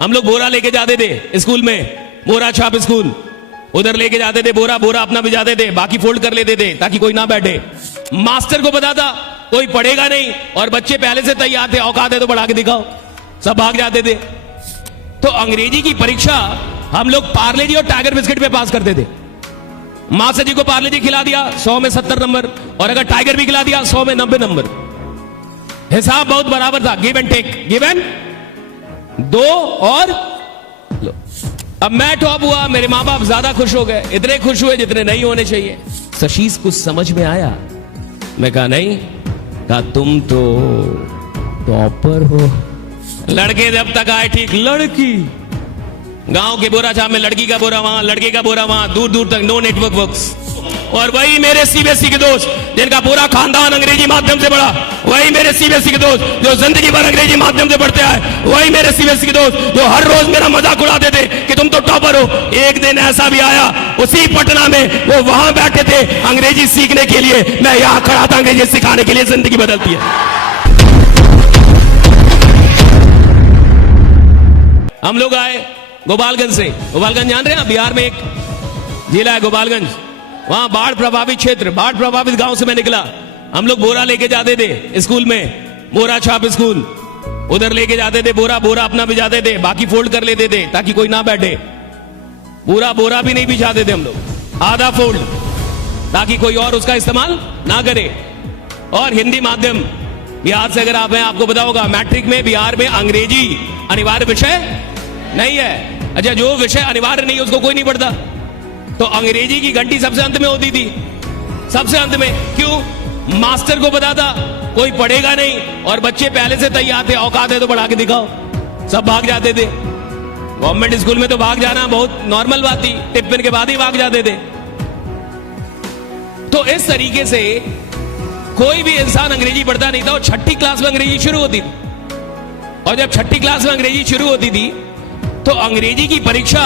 हम लोग बोरा लेके जाते थे स्कूल में, बोरा छाप स्कूल, उधर लेके जाते थे बोरा, बोरा अपना भिजाते थे, बाकी फोल्ड कर लेते थे ताकि कोई ना बैठे। मास्टर को पता था कोई पढ़ेगा नहीं और बच्चे पहले से तैयार थे, औकात है तो पढ़ा के दिखाओ, सब भाग जाते थे। तो अंग्रेजी की परीक्षा हम लोग पार्ले जी और टाइगर बिस्किट पे पास करते थे। मास्टर जी को पार्ले जी खिला दिया 100 में 70 नंबर, और अगर टाइगर भी खिला दिया 100 में 90 नंबर। हिसाब बहुत बराबर था, give and take, give and दो और लो। अब मैं टॉप हुआ, मेरे माँ बाप ज्यादा खुश हो गए, इतने खुश हुए जितने नहीं होने चाहिए। शशीश कुछ समझ में आया? मैं कहा नहीं। कहा तुम तो टॉपर हो। लड़के जब तक आए ठीक, लड़की गांव के बोरा छाप में लड़की का बोरा वहां, लड़के का बोरा वहां, दूर दूर तक नो नेटवर्क वर्क्स। और वही मेरे सीबीएसई के दोस्त जिनका पूरा खानदान अंग्रेजी माध्यम से पढ़ा, वही मेरे सीबीएसई के दोस्त जो जिंदगी भर अंग्रेजी माध्यम से पढ़ते आए, वही मेरे सीबीएसई के दोस्त जो हर रोज मेरा मजाक उड़ाते थे कि तुम तो टॉपर हो। एक दिन ऐसा भी आया, उसी पटना में वो वहां बैठे थे अंग्रेजी सीखने के लिए, मैं यहां खड़ा था अंग्रेजी सिखाने के लिए। जिंदगी बदलती है। हम लोग आए गोपालगंज से। गोपालगंज जान रहे हैं, बिहार में एक जिला है गोपालगंज, वहां बाढ़ प्रभावित क्षेत्र, बाढ़ प्रभावित गांव से मैं निकला। हम लोग बोरा लेके जाते थे स्कूल में, बोरा छाप स्कूल, उधर लेके जाते थे बोरा, बोरा अपना भिजाते थे, बाकी फोल्ड कर लेते थे ताकि कोई ना बैठे। पूरा बोरा भी नहीं भिजाते थे हम लोग, आधा फोल्ड, ताकि कोई और उसका इस्तेमाल ना करे। और हिंदी माध्यम बिहार से अगर आप हैं, आपको पता होगा मैट्रिक में बिहार में अंग्रेजी अनिवार्य विषय नहीं है। अच्छा, जो विषय अनिवार्य नहीं है उसको कोई नहीं पढ़ता, तो अंग्रेजी की घंटी सबसे अंत में होती थी, सबसे अंत में। क्यों? मास्टर को पता था कोई पढ़ेगा नहीं और बच्चे पहले से तैयार थे, औकात है तो पढ़ा के दिखाओ, सब भाग जाते थे। गवर्नमेंट स्कूल में तो भाग जाना बहुत नॉर्मल बात थी, टिफिन के बाद ही भाग जाते थे। तो इस तरीके से कोई भी इंसान अंग्रेजी पढ़ता नहीं था। और छठी क्लास में अंग्रेजी शुरू होती थी, और जब छठी क्लास में अंग्रेजी शुरू होती थी तो अंग्रेजी की परीक्षा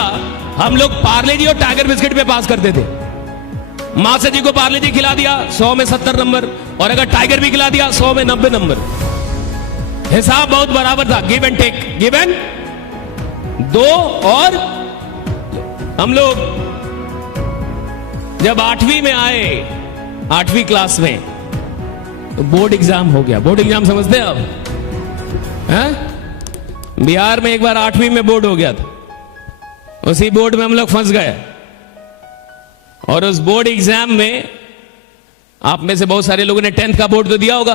हम लोग पार्ले जी और टाइगर बिस्किट पे पास करते थे। मास्टर जी को पार्ले जी खिला दिया 100 में 70 नंबर, और अगर टाइगर भी खिला दिया 100 में 90 नंबर। हिसाब बहुत बराबर था, give and take, give and दो और हम लोग जब 8वीं में आए, 8वीं क्लास में, तो बोर्ड एग्जाम हो गया। बोर्ड एग्जाम समझते हैं आप? बिहार में एक बार 8वीं में बोर्ड हो गया था, उसी बोर्ड में हम लोग फंस गए। और उस बोर्ड एग्जाम में आप में से बहुत सारे लोगों ने 10th का बोर्ड तो दिया होगा।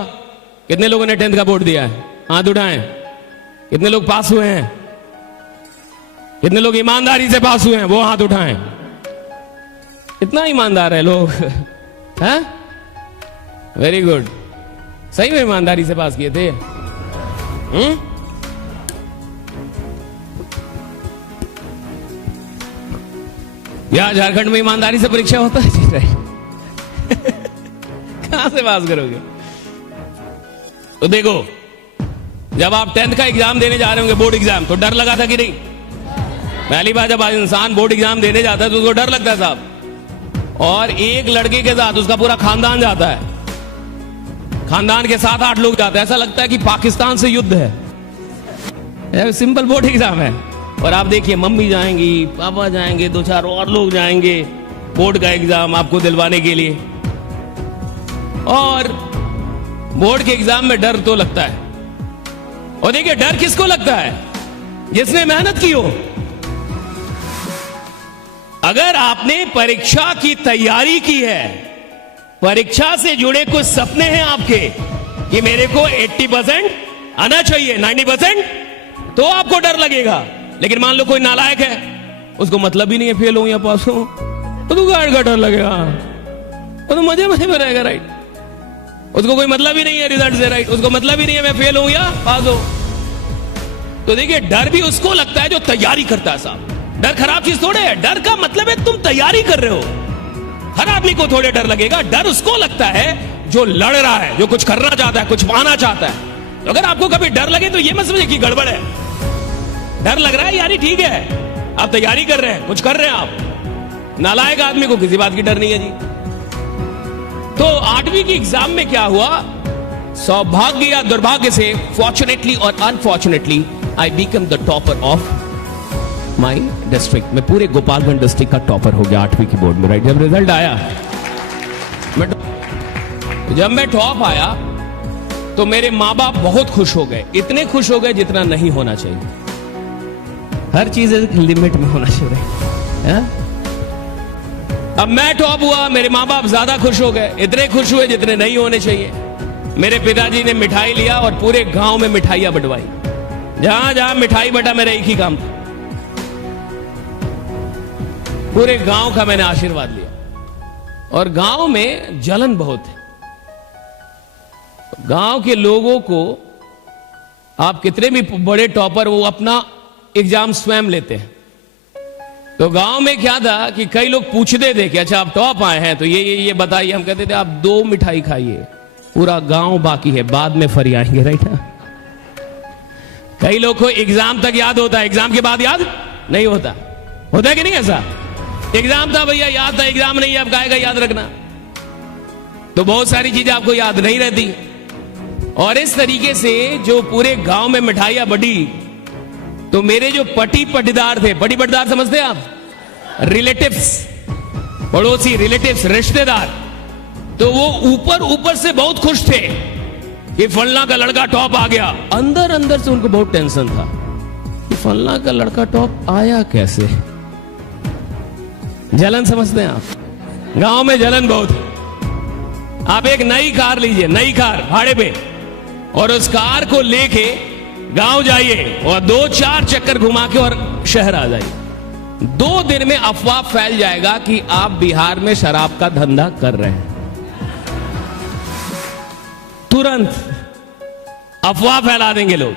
कितने लोगों ने 10th का बोर्ड दिया है? हाथ उठाएं। कितने लोग पास हुए हैं? कितने लोग ईमानदारी से पास हुए हैं? वो हाथ उठाएं। कितना ईमानदार है लोग, हैं? Very good. सही में ईमानदारी से पास किए थे? या झारखंड में ईमानदारी से परीक्षा होता है? कहां से पास करोगे? तो देखो, जब आप 10th का एग्जाम देने जा रहे होंगे, बोर्ड एग्जाम, तो डर लगा था कि नहीं? पहली बार जब इंसान बोर्ड एग्जाम देने जाता है तो उसको डर लगता है साहब। और एक लड़के के साथ उसका पूरा खानदान जाता है, खानदान के 7-8 लोग जाते हैं, ऐसा लगता है कि पाकिस्तान से युद्ध है। सिंपल बोर्ड एग्जाम है, और आप देखिए मम्मी जाएंगी, पापा जाएंगे, 2-4 और लोग जाएंगे बोर्ड का एग्जाम आपको दिलवाने के लिए। और बोर्ड के एग्जाम में डर तो लगता है। और देखिए, डर किसको लगता है? जिसने मेहनत की हो। अगर आपने परीक्षा की तैयारी की है, परीक्षा से जुड़े कुछ सपने हैं आपके कि मेरे को 80% आना चाहिए, 90%, तो आपको डर लगेगा। लेकिन मान लो कोई नालायक है, उसको मतलब ही नहीं है फेल हूं या पास हूं, तो तू गाड़ का डर लगेगा, वो तो मजे मजे में रहेगा, राइट? उसको कोई मतलब ही नहीं है रिजल्ट से, राइट? उसको मतलब ही नहीं है मैं फेल हूं या पास हूं। तो देखिए, डर भी उसको लगता है जो तैयारी करता है साहब। डर खराब चीज थोड़े है, डर का मतलब है तुम तैयारी कर रहे हो। हर आदमी को थोड़े डर लगेगा। डर उसको लगता है जो लड़ रहा है, जो कुछ करना चाहता है, कुछ पाना चाहता है। तो अगर आपको कभी डर लगे तो ये मत समझिए कि गड़बड़ है। डर लग रहा है यानी ठीक है, आप तैयारी कर रहे हैं, कुछ कर रहे हैं आप। नालायक आदमी को किसी बात की डर नहीं है जी। तो 8वीं की एग्जाम में क्या हुआ? सौभाग्य या दुर्भाग्य से, फॉर्चुनेटली और unfortunately, I become the topper of my district. मैं पूरे गोपालगंज डिस्ट्रिक्ट का टॉपर हो गया 8वीं की बोर्ड में, राइट। जब रिजल्ट आया, जब मैं टॉप आया तो मेरे माँ बाप बहुत खुश हो गए, इतने खुश हो गए जितना नहीं होना चाहिए। हर चीज एक लिमिट में होना चाहिए, है? अब मैं टॉप हुआ, मेरे माँ बाप ज्यादा खुश हो गए, इतने खुश हुए जितने नहीं होने चाहिए। मेरे पिताजी ने मिठाई लिया और पूरे गांव में मिठाइयां बंटवाई। जहां जहां मिठाई बटा, मेरा एक ही काम था, पूरे गांव का मैंने आशीर्वाद लिया। और गांव में जलन बहुत है। गांव के लोगों को, आप कितने भी बड़े टॉपर, वो अपना एग्जाम स्वयं लेते हैं। तो गांव में क्या था कि कई लोग पूछते थे कि अच्छा आप टॉप आए हैं तो ये बताइए। हम कहते थे आप 2 मिठाई खाइए, पूरा गांव बाकी है, बाद में फरी आएंगे, राइट। कई लोग को एग्जाम तक याद होता है, एग्जाम के बाद याद नहीं होता। होता है कि नहीं ऐसा? एग्जाम था भैया, याद था, एग्जाम नहीं है, अब काहेगा याद रखना। तो बहुत सारी चीजें आपको याद नहीं रहती। और इस तरीके से जो पूरे गांव में मिठाइयां बटी, तो मेरे जो पटी पटीदार थे, पटी पटीदार समझते हैं आप? रिलेटिव्स, पड़ोसी, रिलेटिव्स, रिश्तेदार, तो वो ऊपर ऊपर से बहुत खुश थे कि फलना का लड़का टॉप आ गया। अंदर अंदर से उनको बहुत टेंशन था कि फलना का लड़का टॉप आया कैसे। जलन समझते हैं आप? गांव में जलन बहुत है। आप एक नई कार लीजिए, नई कार भाड़े पे, और उस कार को लेके गांव जाइए और 2-4 चक्कर घुमा के और शहर आ जाइए। 2 दिन में अफवाह फैल जाएगा कि आप बिहार में शराब का धंधा कर रहे हैं। तुरंत अफवाह फैला देंगे लोग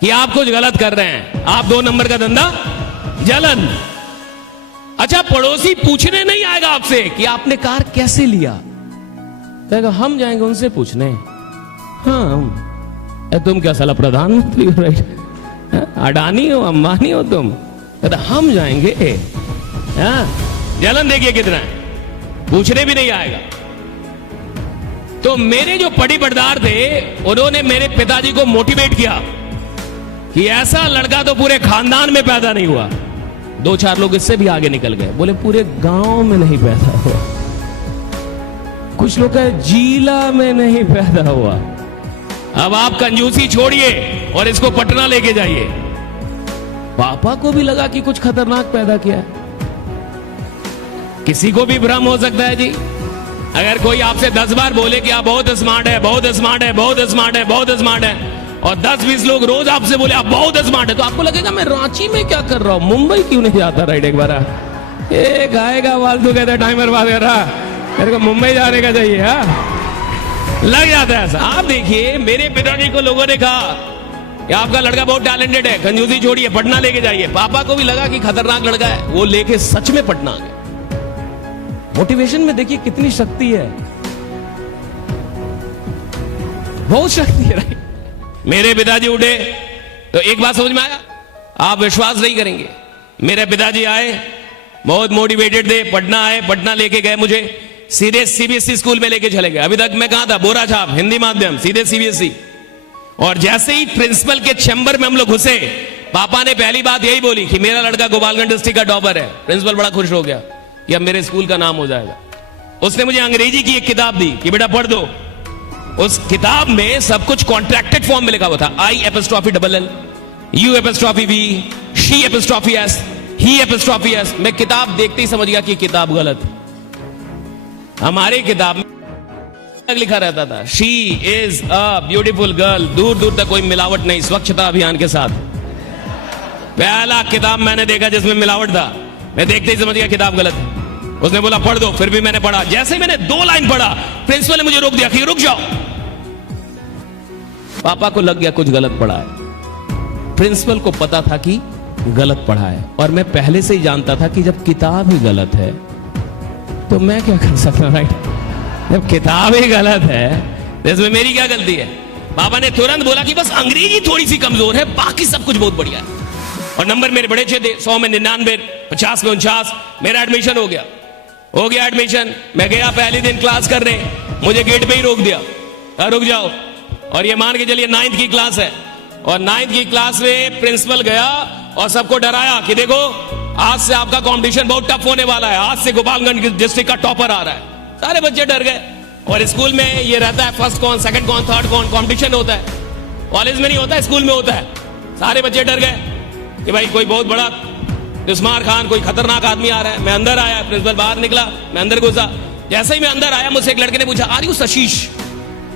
कि आप कुछ गलत कर रहे हैं, आप 2 नंबर का धंधा। जलन। अच्छा, पड़ोसी पूछने नहीं आएगा आपसे कि आपने कार कैसे लिया, कहेगा हम जाएंगे उनसे पूछने। हाँ, तुम क्या साला प्रधानमंत्री हो, राइट? अडानी हो, अंबानी हो तुम? कहता हम जाएंगे। जलन देखिए कितना है, पूछने भी नहीं आएगा। तो मेरे जो पटी पटदार थे, उन्होंने मेरे पिताजी को मोटिवेट किया कि ऐसा लड़का तो पूरे खानदान में पैदा नहीं हुआ। 2-4 लोग इससे भी आगे निकल गए, बोले पूरे गांव में नहीं पैदा हुआ। कुछ लोग कहे जिला में नहीं पैदा हुआ। अब आप कंजूसी छोड़िए और इसको पटना लेके जाइए। पापा को भी लगा कि कुछ खतरनाक पैदा किया है। किसी को भी भ्रम हो सकता है जी। अगर कोई आपसे 10 बार बोले कि आप बहुत स्मार्ट है, बहुत स्मार्ट है, बहुत स्मार्ट है, बहुत स्मार्ट है, और 10-20 लोग रोज आपसे बोले आप बहुत स्मार्ट है, तो आपको लगेगा मैं रांची में क्या कर रहा हूं, मुंबई क्यों नहीं जाता, राइट? एक बार एक आएगा फालतू कहता टाइमर बात कर रहा, मेरे को मुंबई जाने का चाहिए। हाँ, लग जाता है ऐसा। आप देखिए, मेरे पिताजी को लोगों ने कहा कि आपका लड़का बहुत टैलेंटेड है, कंजूसी छोड़िए, पटना लेके जाइए। पापा को भी लगा कि खतरनाक लड़का है, वो लेके सच में पटना आ गए। मोटिवेशन में देखिए कितनी शक्ति है, बहुत शक्ति है, राइट? मेरे पिताजी उठे तो एक बात समझ में आया, आप विश्वास नहीं करेंगे। मेरे पिताजी आए, बहुत मोटिवेटेड थे, पटना आए, पटना लेके गए मुझे, सीधे सीबीएसई स्कूल में लेके चले गए। अभी तक मैं कहां था? बोरा छाप हिंदी माध्यम, सीधे सीबीएसई। और जैसे ही प्रिंसिपल के चैम्बर में हम लोग घुसे, पापा ने पहली बात यही बोली कि मेरा लड़का गोपालगंज डिस्ट्रिक्ट का टॉपर है। प्रिंसिपल बड़ा खुश हो गया कि अब मेरे स्कूल का नाम हो जाएगा। उसने मुझे अंग्रेजी की एक किताब दी कि बेटा पढ़ दो। उस किताब में सब कुछ कॉन्ट्रैक्टेड फॉर्म में लिखा हुआ था, I_LL, U_V, She_S, He_S। मैं किताब देखते ही समझ गया कि किताब गलत है। हमारे किताब में लिखा रहता था she is a beautiful girl, दूर दूर तक कोई मिलावट नहीं, स्वच्छता अभियान के साथ। पहला किताब मैंने देखा जिसमें मिलावट था, मैं देखते ही समझ गया किताब गलत है। उसने बोला पढ़ दो, फिर भी मैंने पढ़ा। जैसे ही मैंने 2 लाइन पढ़ा, प्रिंसिपल ने मुझे रोक दिया कि रुक जाओ। पापा को लग गया कुछ गलत पढ़ा है। प्रिंसिपल को पता था कि गलत पढ़ा है, और मैं पहले से ही जानता था कि जब किताब ही गलत है तो मैं क्या कर सकता, राइट? जब किताब ही गलत है तो इसमें मेरी क्या गलती है? पापा ने तुरंत बोला कि बस अंग्रेजी थोड़ी सी कमजोर है, बाकी सब कुछ बहुत बढ़िया है। और नंबर मेरे बड़े अच्छे थे, 100 में 99, 50 में 49। मेरा एडमिशन हो गया एडमिशन। मैं गया पहले दिन क्लास करने, मुझे गेट पे ही रोक दिया, रुक जाओ। और ये मान के चलिए 9th की क्लास है, और 9th की क्लास में प्रिंसिपल गया और सबको डराया कि देखो आज से आपका कंपटीशन बहुत टफ होने वाला है, आज से गोपालगंज डिस्ट्रिक्ट का टॉपर आ रहा है। सारे बच्चे डर गए। और स्कूल में ये रहता है फर्स्ट कौन, सेकंड कौन, थर्ड कौन, कंपटीशन होता है। कॉलेज में नहीं होता, स्कूल में होता है। सारे बच्चे डर गए कि भाई कोई बहुत बड़ा उस्मान खान, कोई खतरनाक आदमी आ रहा है। मैं अंदर आया, प्रिंसिपल बाहर निकला, मैं अंदर घुसा। जैसे ही मैं अंदर आया, मुझसे एक लड़के ने पूछा, आर यू सशीश?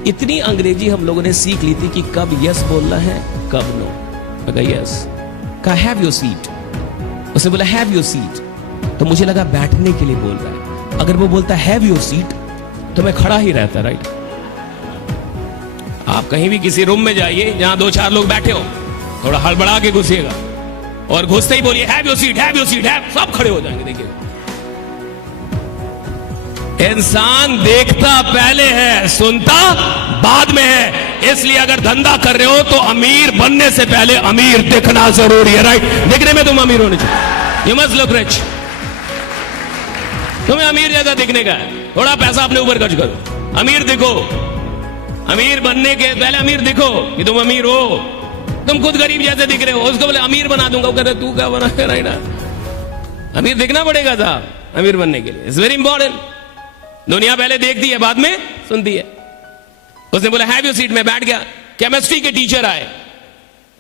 इतनी अंग्रेजी हम लोगों ने सीख ली थी कि कब यस बोलना है, कब नो। मैं कहा यस। कहा हैव योर सीट। उसने बोला हैव योर सीट, तो मुझे लगा बैठने के लिए बोल रहा है। अगर वो बोलता हैव योर सीट तो मैं खड़ा ही रहता। राइट, आप कहीं भी किसी रूम में जाइए जहां 2-4 लोग बैठे हो, थोड़ा हड़बड़ा के घुसिएगा और घुसते ही बोलिए have your seat, have your seat, have, सब खड़े हो जाएंगे। देखिए, इंसान देखता पहले है, सुनता बाद में है। इसलिए अगर धंधा कर रहे हो तो अमीर बनने से पहले अमीर दिखना जरूरी है। राइट, दिखने में तुम अमीर होने चाहिए। You must look rich. तुम्हें अमीर जैसा दिखने का है, थोड़ा पैसा अपने ऊपर खर्च करो, अमीर दिखो। अमीर बनने के पहले अमीर दिखो कि तुम अमीर हो। तुम खुद गरीब जैसे दिख रहे हो, उसको बोले अमीर बना दूंगा, वो कहते तू क्या बना है? राइट, अमीर दिखना पड़ेगा था अमीर बनने के लिए। It's very important. दुनिया पहले देखती है, बाद में सुनती है। उसने बोला हैव योर सीट। में बैठ गया। केमिस्ट्री के टीचर आए,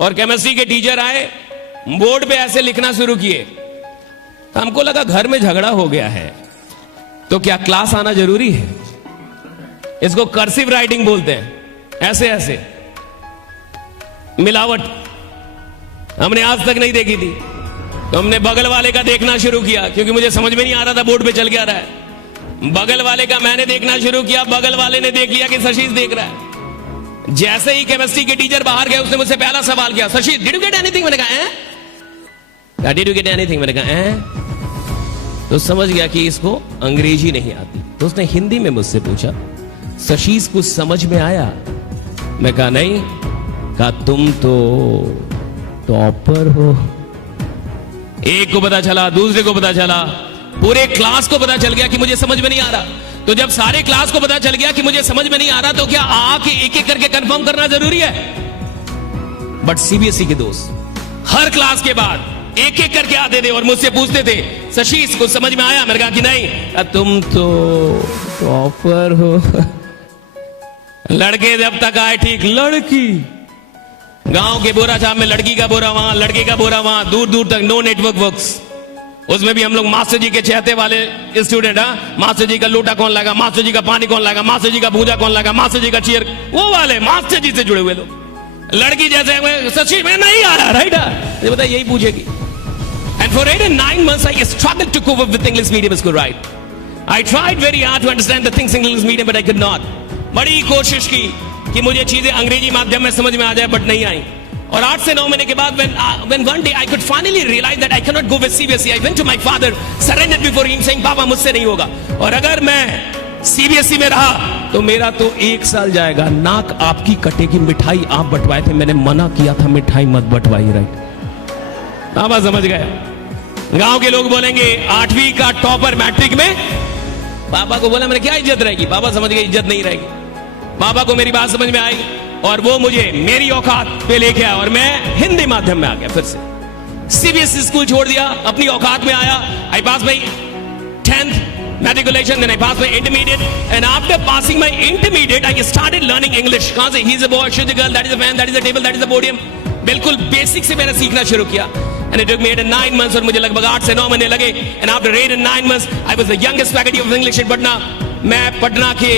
और केमिस्ट्री के टीचर आए, बोर्ड पे ऐसे लिखना शुरू किए। हमको लगा घर में झगड़ा हो गया है, तो क्या क्लास आना जरूरी है? इसको कर्सिव राइटिंग बोलते हैं, ऐसे ऐसे मिलावट हमने आज तक नहीं देखी थी। तो हमने बगल वाले का देखना शुरू किया, क्योंकि मुझे समझ में नहीं आ रहा था बोर्ड पे चल क्या रहा है। बगल वाले का मैंने देखना शुरू किया, बगल वाले ने देख लिया कि शशीश देख रहा है। जैसे ही केमिस्ट्री के टीचर बाहर गए, उसने मुझसे पहला सवाल किया, शशीश डिड यू गेट एनीथिंग? मैंने कहा डिड यू गेट एनीथिंग? मैंने कहा तो समझ गया कि इसको अंग्रेजी नहीं आती। तो उसने हिंदी में मुझसे पूछा, शशीश कुछ समझ में आया? मैं कहा नहीं। कहा तुम तो टॉपर हो। एक को पता चला, दूसरे को पता चला, पूरे क्लास को पता चल गया कि मुझे समझ में नहीं आ रहा। तो जब सारे क्लास को पता चल गया कि मुझे समझ में नहीं आ रहा, तो क्या आके एक एक करके कंफर्म करना जरूरी है? बट सीबीएसई के दोस्त हर क्लास के बाद एक एक करके आते थे और मुझसे पूछते थे, शशीश को समझ में आया? मैंने कहा कि नहीं। तुम तो टॉपर हो। लड़के जब तक आए ठीक, लड़की गांव के बोरा छाप में लड़की का बोरा वहां, लड़के का बोरा वहां, दूर दूर तक नो नेटवर्क वर्क्स। उसमें भी हम लोग मास्टर जी के चहते वाले स्टूडेंट। मास्टर जी का लोटा कौन लाएगा, मास्टर जी का पानी कौन लाएगा, मास्टर जी का भूजा कौन लाएगा, मास्टर जी का चेयर, वो वाले मास्टर जी से जुड़े हुए लोग। लड़की जैसे सच्ची में नहीं आया। राइट, ये बता, यही पूछेगी। And for 8 and 9 months I struggled to cope up with English medium school. Right, I tried very hard to understand the things in English medium, but I could not. बड़ी कोशिश की कि मुझे चीजें अंग्रेजी माध्यम में समझ में आ जाए, बट नहीं आई। और 8 से 9 महीने के बाद when one day I could finally realize that I cannot go with CBSE, I went to my father, surrendered before him, saying, पापा मुझसे नहीं होगा। और अगर मैं सीबीएसई में रहा तो मेरा तो 1 साल जाएगा। नाक आपकी कटेगी। मिठाई आप बंटवाए थे, मैंने मना किया था मिठाई मत बंटवाइए। राइट, पापा समझ गए। गांव के लोग बोलेंगे 8वीं का टॉपर मैट्रिक में। पापा को बोला मैंने, क्या इज्जत रहेगी? पापा समझ गए इज्जत नहीं रहेगी। पापा को मेरी बात समझ में आई और वो मुझे मेरी औकात पे लेके आया और मैं हिंदी माध्यम में आ गया। फिर से सीबीएसई स्कूल छोड़ दिया, अपनी औकात में आया। आई पास माई 10th matriculation, then I passed my intermediate, and after passing my intermediate I started learning English. कहां से? He is a boy, she is a girl, that is a fan, that is a table, that is a podium. बिल्कुल basic से मैंने सीखना शुरू किया। And it took me 8 and 9 months, और मुझे लगभग 8 से 9 महीने लगे। And after 8 and 9 months I was the youngest faculty of English in Patna. मैं पटना के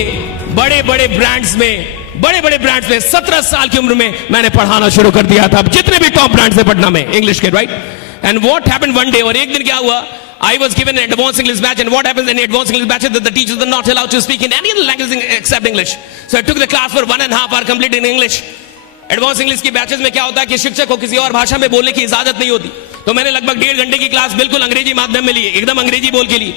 बड़े बड़े ब्रांड्स में 17 साल की उम्र में मैंने पढ़ाना शुरू कर दिया था। जितने भी टॉप ब्रांड्स है पटना में इंग्लिश के। Right, and what happened one day, और एक दिन क्या हुआ, I was given an advanced English batch, and what happens in advanced English batch is that the teachers are not allowed to speak in any other language except English. So I took the class for 1.5 hours complete in English. Advance English की batches में क्या होता है कि शिक्षक को किसी और भाषा में बोलने की इजाजत नहीं होती। तो मैंने लगभग 1.5 घंटे की क्लास बिल्कुल अंग्रेजी माध्यम में ली, एकदम अंग्रेजी बोल के ली।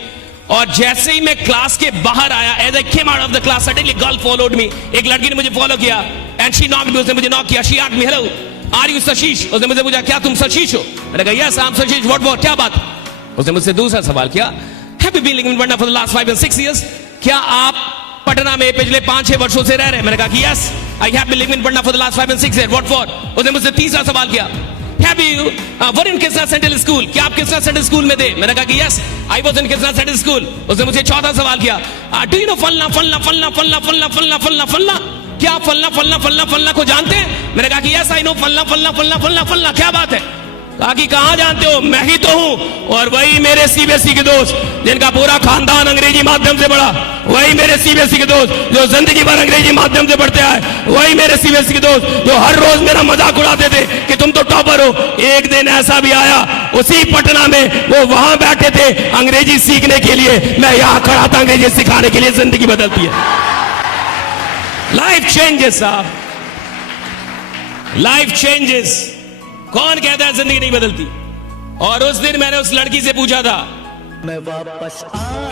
और जैसे ही मैं क्लास के बाहर आया, as I came out of the class, suddenly girl followed me. एक लड़की ने मुझे फॉलो किया, एंड शी नॉक्ड मी, उसने मुझे नॉक किया। She asked me, hello are you Shashish? उसने मुझे पूछा, क्या तुम शशीश हो? मैंने कहा, yes I am Shashish. What, क्या बात? उसने मुझसे दूसरा सवाल किया, have you been living in Patna for the last 5 and 6 years? क्या आप पटना में पिछले 5-6 वर्षों से रह रहे हैं? मैंने कहा कि yes, I have been living in Patna for the last 5 and 6 years. What for? उसने मुझसे तीसरा सवाल किया, have you were in Krishna central school? क्या आप कृष्णा सेंट्रल स्कूल में थे? मैंने कहा कि yes, I was in Krishna central school. उसने मुझे चौथा सवाल किया, डू यू नो फलना फलना फलना फलना फलना फलना फलना फलना? क्या आप फलना फलना फलना फलना को जानते हैं? मैंने कहा कि यस, आई नो फलना फलना फलना फलना फलना. क्या बात है? कहा कि कहां जानते हो? मैं ही तो हूं. और वही मेरे सीबीएसई के दोस्त जिनका पूरा खानदान अंग्रेजी माध्यम से पढ़ा, वही मेरे सीबीएसई के दोस्त जो जिंदगी भर अंग्रेजी माध्यम से पढ़ते आए, वही मेरे सीबीएसई के दोस्त जो हर रोज मेरा मजाक उड़ाते थे कि तुम तो टॉपर हो. एक दिन ऐसा भी आया, उसी पटना में वो वहां बैठे थे अंग्रेजी सीखने के लिए, मैं यहां खड़ा था अंग्रेजी सिखाने के लिए. जिंदगी बदलती है, लाइफ चेंजेस साहब, लाइफ चेंजेस. कौन कहता है जिंदगी नहीं बदलती? और उस दिन मैंने उस लड़की से पूछा था, मैं वापस आ